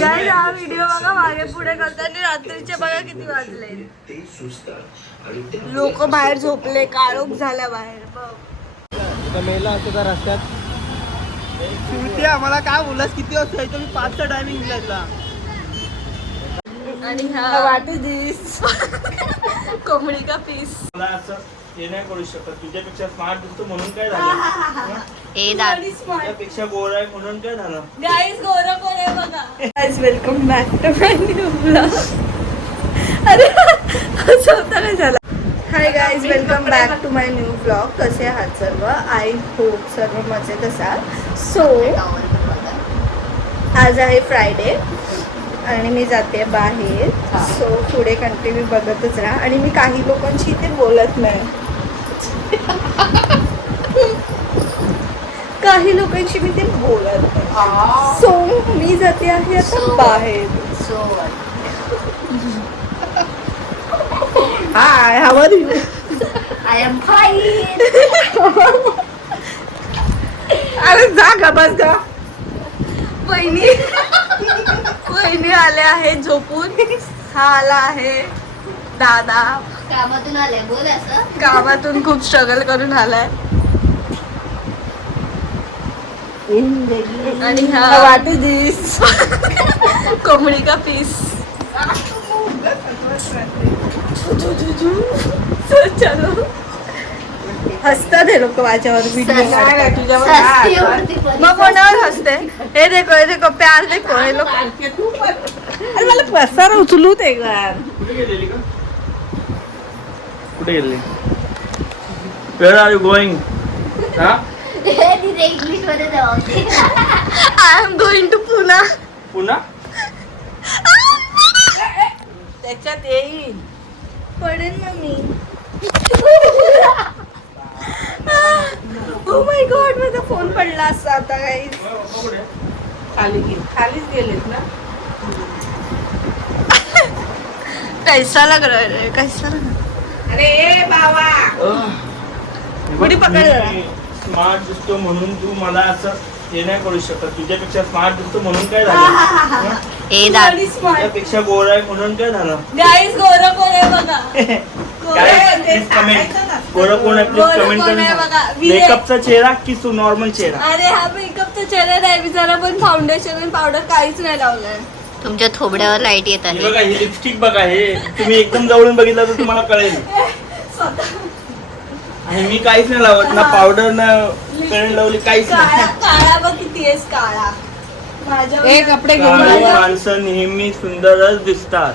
Guys हा video बघा मागे पुढे करताना रात्रीचे बघा किती वाजले. लोक बाहेर झोपले काळोख झाला बाहेर बघ. मेला असतो का रस्त्यात. शिवते आम्हाला काय बोललास? किती वाजता यायचं मी पाचचा टायमिंग दिला तुला. आणि हा. वाट दिस कोंबडी का पीस मला असं हे नाही करू शकत. तुझ्यापेक्षा स्मार्ट दिसतो म्हणून काय झालं? ए दादा तुझ्यापेक्षा गोरा आहे म्हणून काय झालं? गाईज गोर कोण आहे बघा. Guys welcome back to my new blog अरे असं होतं नाही झालं? Hi guys welcome back to my new blog कसे आहात सर्व? आय होप सर्व मजेत असाल. सो आज आहे फ्रायडे आणि मी जाते बाहेर. सो पुढे कंटिन्यू बघतच राहा. आणि मी काही लोकांशी इथे बोलत नाही. काही लोकांशी मी ते बोलत नाही. सो मी जाते आहे आता बाहेर. हाय हवा आय एम फाईन अरे जा गा बस गा. वहिनी. वहिनी आले आहे झोपून. हा आला आहे दादा. कामातून आले बोल असं. गावातून खूप स्ट्रगल करून आलाय. आणि हा वाट दिस. कोंबडी का पीस? चलो. हसतात हे लोक माझ्यावर व्हिडिओ. मग कोणावर हसते? हे देखो हे देखो प्यार देखो हे लोक अरे मला पसार उचलू ते यार कुठे गेलेली वेअर आर यू गोइंग इंग्लिशमध्ये I am going to Poona पुन्हा त्याच्यात येईल. पडेल ना मी ओ माय गॉड माझा फोन पडला असता आता काही खाली गेले खालीच गेलेत ना? कैसा लग रहा है कैसा लग रहा अरे बाबा कुणी पकडलं? स्मार्ट दिसतो म्हणून तू मला असं हे नाही करू शकत. तुझ्यापेक्षा स्मार्ट दिसतो म्हणून काय झालं? ए दादा. तुझ्यापेक्षा गोरा आहे म्हणून काय झालं? गाईस गोरा कोण आहे बघा. प्लीज कमेंट गोरा कोण आहे प्लीज गोरं कमेंट कोण आहे? बघा? करून विजय. मेकअपचा चेहरा की तू नॉर्मल चेहरा? अरे हा मेकअपचा चेहरा नाही जरा पण फाउंडेशन आणि पावडर काहीच नाही लावलंय. तुमच्या थोबड्यावर लाइट येत हे आहे. बघा ही लिपस्टिक बघा हे तुम्ही एकदम जवळून बघितलं तर तुम्हाला कळेल. आणि मी काहीच नाही लावत ना पावडर ना करेंट लावली काहीच काळा नाही. काळा बघ किती आहेस काळा. माझ्या कपडे काळी माणसं नेहमी सुंदरच दिसतात.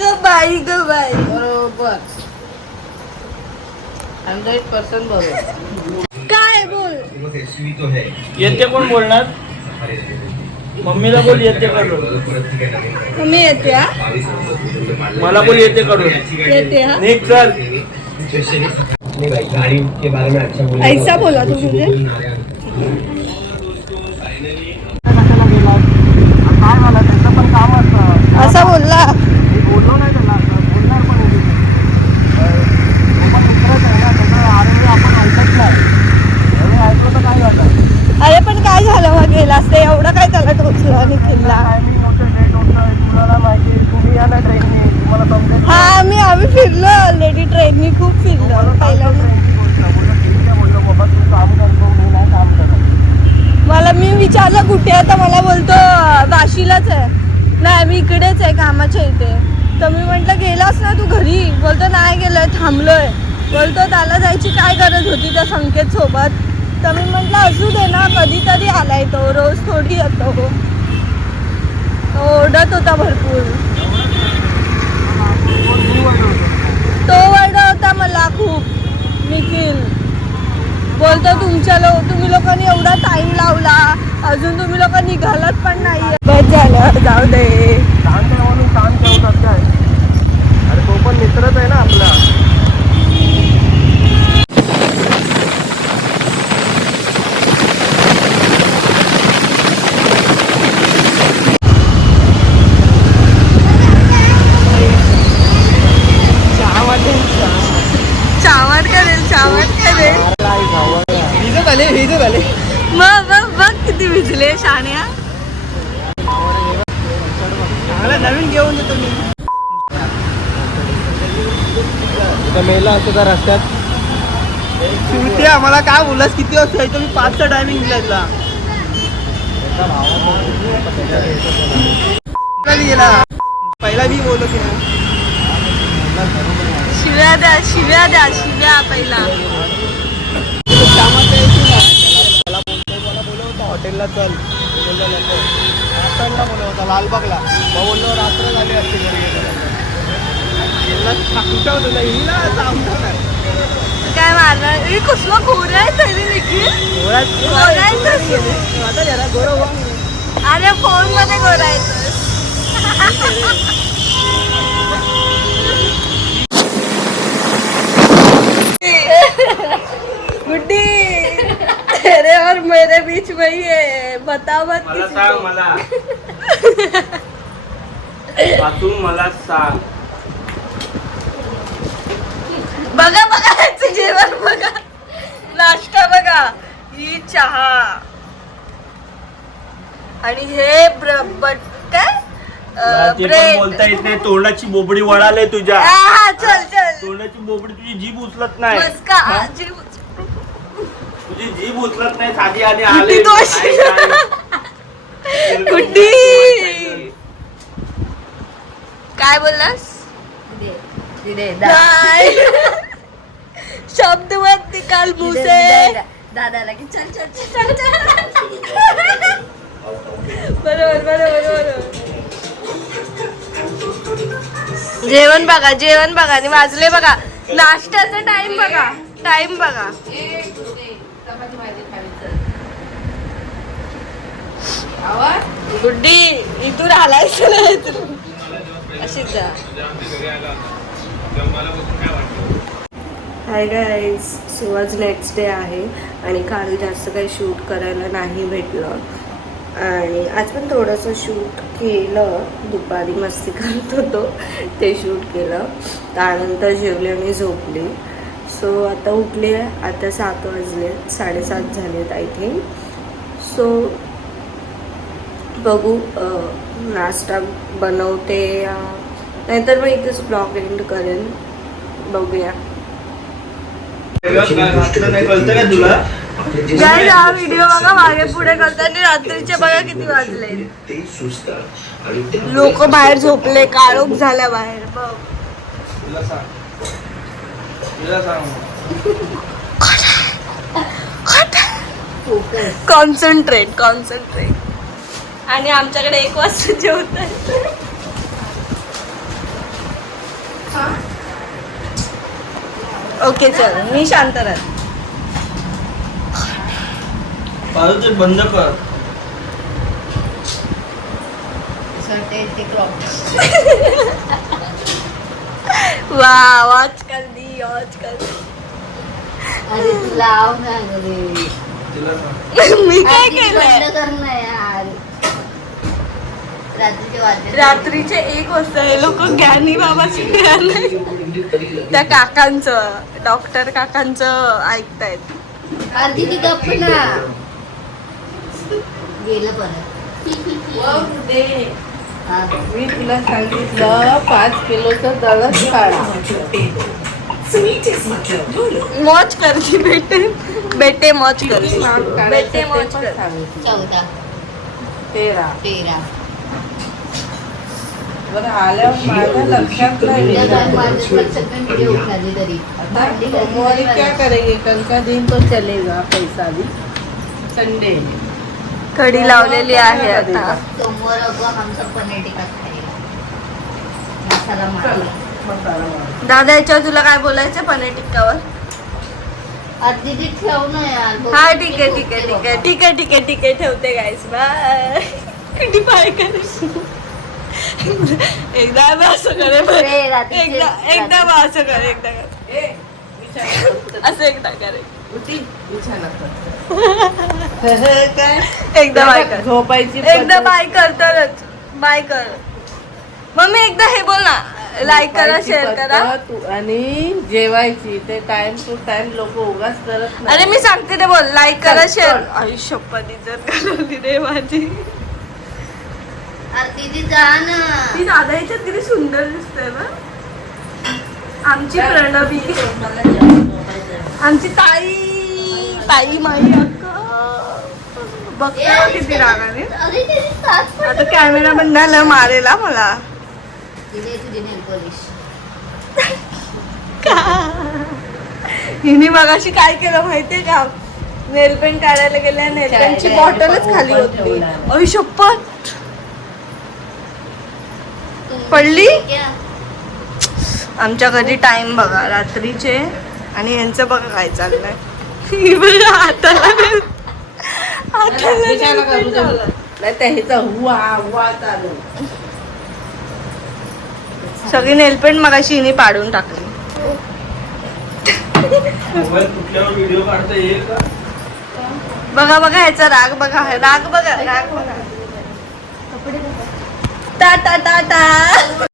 ग बाई ग बाई. बरोबर. हंड्रेड पर्सेंट बरोबर. काय बोल? येते कोण बोलणार? मम्मीला बोल येते करून मी येते हा? मला बोल येते करून येते हा? निघ चल. नहीं भाई गाड़ी के बारे में अच्छा बोलने ऐसा बोला तू मुझे काय मला त्याचं पण काम असतं असा बोलला मी बोललो नाही त्याला असं. बोलणार पण आहे तिथे. तो पण मित्रच आहे ना त्याचं आरोग्य आपण ऐकत नाही एवढं ऐकलं तर काय झालं अरे पण काय झालं मग गेलास ते एवढं काय त्याला टोचलं आणि किल्ला टायमिंग होतं लेट होतं तुम्हाला माहिती आहे, तुम्ही या ना ट्रेनने तुम्हाला समजेल हा आम्ही आम्ही फिरलो ऑलरेडी ट्रेननी खूप फिरलो. नाही मला मी विचारलं कुठे आहे? तर मला बोलतो वाशीलाच आहे. नाही मी इकडेच आहे कामाच्या इथे. तर मी म्हटलं गेलास ना तू घरी? बोलतो नाही गेलोय थांबलोय. बोलतो त्याला जायची काय गरज होती त्या संकेत सोबत? तर मी म्हटलं असू दे ना कधीतरी आलाय तो रोज थोडी येतो. ओरडत होता भरपूर. तो ओरडा होता मला खूप. निखिल बोलतो तुमच्या लो तुम्ही लोकांनी एवढा टाइम लावला. अजून तुम्ही लोक निघालात पण नाही बस झालं. जाऊ दे. शांत आहे म्हणून ठेवतात काय? अरे तो पण मित्रच आहे ना आपला. किती झाले मग बघ किती भिजले शाण्या चांगला नवीन घेऊन देतो मी इथं मेला असतो का रस्त्यात शिवते आम्हाला काय बोललास किती वाजता यायचं मी पाचचा टायमिंग दिला गेला पहिला मी बोललो शिव्या द्या शिव्या द्या शिव्या पहिला हॉटेलला चल. बोललो नको हॉटेलला बोलवता लालबागला. बोललो रात्र झाली असते घरी होतं हिला काय मारणार? ए, कसलं गोर आहे तरी देखील. आता गोरव मी. अरे फोनमध्ये गोरायचं गुड्डी. और मेरे बीच में ही है बताओ मत मला किसी सांग को. मला। वाचून मला सांग। बघा बघा याचं जेवण बघा. नाश्ता बघा. ही चहा. आणि हे ब्र- बट काय? मला ते पण ब्रेड. बोलता येत नाही. तोंडाची बोबडी वळाले तुझ्या. हा चल चल. तोंडाची बोबडी तुझी जीभ उचलत नाही. मस्का हा? जीव तुझी जीभ उचलत नाही साधी आणि आले. दोष. काय काय? गुड्डी. काय बोललास? नाही. शब्द मत निकाल मुंह से दादाला की चल चल चल चल बरोबर बरोबर बरोबर. जेवण बघा जेवण बघा आणि वाजले बघा. नाश्त्याचा टाइम बघा. टाइम बघा. गुड्डी इथून नाही इथून? अशीच हाय गाईज सो आज नेक्स्ट डे आहे आणि काल जास्त काही शूट करायला नाही भेटलं. आणि आज पण थोडंसं शूट केलं. दुपारी मस्ती करत होतो. ते शूट केलं. त्यानंतर जेवले आणि झोपले. सो आता उठले आता सात वाजले साडेसात झालेत आय थिंक सो बघू नाश्ता बनवते नाहीतर मग इथेच ब्लॉग एंड करेन. बघूया. रात्र नाही कळतं का तुला? काय हा व्हिडिओ बघा मागे पुढे करताना रात्रीचे बघा किती वाजले. लोक बाहेर झोपले काळोख झाला बाहेर बघ. Concentrate concentrate. आणि आमच्याकडे एक वाजता जेवत ओके चल मी शांत राहते. ते बंद कर. वॉच कर अरे लाव ना रे मी काय केलंय? रात्रीचे एक वाजता हे लोक ज्ञानी बाबाची ज्ञान. त्या काकांचं डॉक्टर काकांचं ऐकतायत. अर्धी ती गप्प ना. गेलं परत. हा. मी तुला सांगितलं पाच किलोचं दळच काढा. मौज करती बेटे. बेटे मौज करती. बेटे मौज कर. चौदा. तेरा. तेरा. बरं आल्यावर माझ्या लक्षात काय तरी. करेंगे? कल का दिन तो चलेगा पैसा भी. संडे कढी लावलेली आहे आता. सोमवार अगं आमचा पनीर टिक्का खायला. मसाला मारला. दादा याच्यावर तुला काय बोलायचं पनीर टिक्कावर? हा ठीक आहे ठीक आहे ठीक आहे. ठीक आहे ठीक आहे ठीक आहे. ठेवते गाईस बाय किती पाय कर एकदा बा असं करे एकदा एकदा बा असं कर एकदा कर. ए, विचार कर. असं एकदा करे उठी, विचार कर. काय? एकदा बाय कर. झोपायची एकदा. बाय करतारच बाय कर. मम्मी एकदा हे बोल ना. लाईक करा शेअर करा. पद्धत आणि जेवायची ते टाइम टू टाइम लोक उगाच करत नाही. अरे मी सांगते ते बोल. लाईक करा शेअर चल. आयुष्यपत इज्जत घालवली रे माझी. दीदी जा ना. ती दादा याच्यात किती सुंदर दिसते ना आमची प्रणवी. आमची ताई. ताई माई अक्का. बघते किती रागाने. आता कॅमेरा बंदाला मारेला मला. तुझी नेल पॉलिश हिने मगाशी काय केलं माहितीये का? नेल पेंट काढायला गेल्या नेल पेंटची बॉटलच खाली होती. अय शपथ पडली? आमच्या घरी टाइम बघा रात्रीचे. आणि यांचं बघा काय चाललंय. ही बघा हाताला हाताला. नाही त्या ह्याचा हुआ हुआ चालू. सगळी नेलपेंट मगाशी हिने पाडून टाकली. बघा बघा ह्याचा राग बघा राग बघा राग बघा. टा टा टा टा.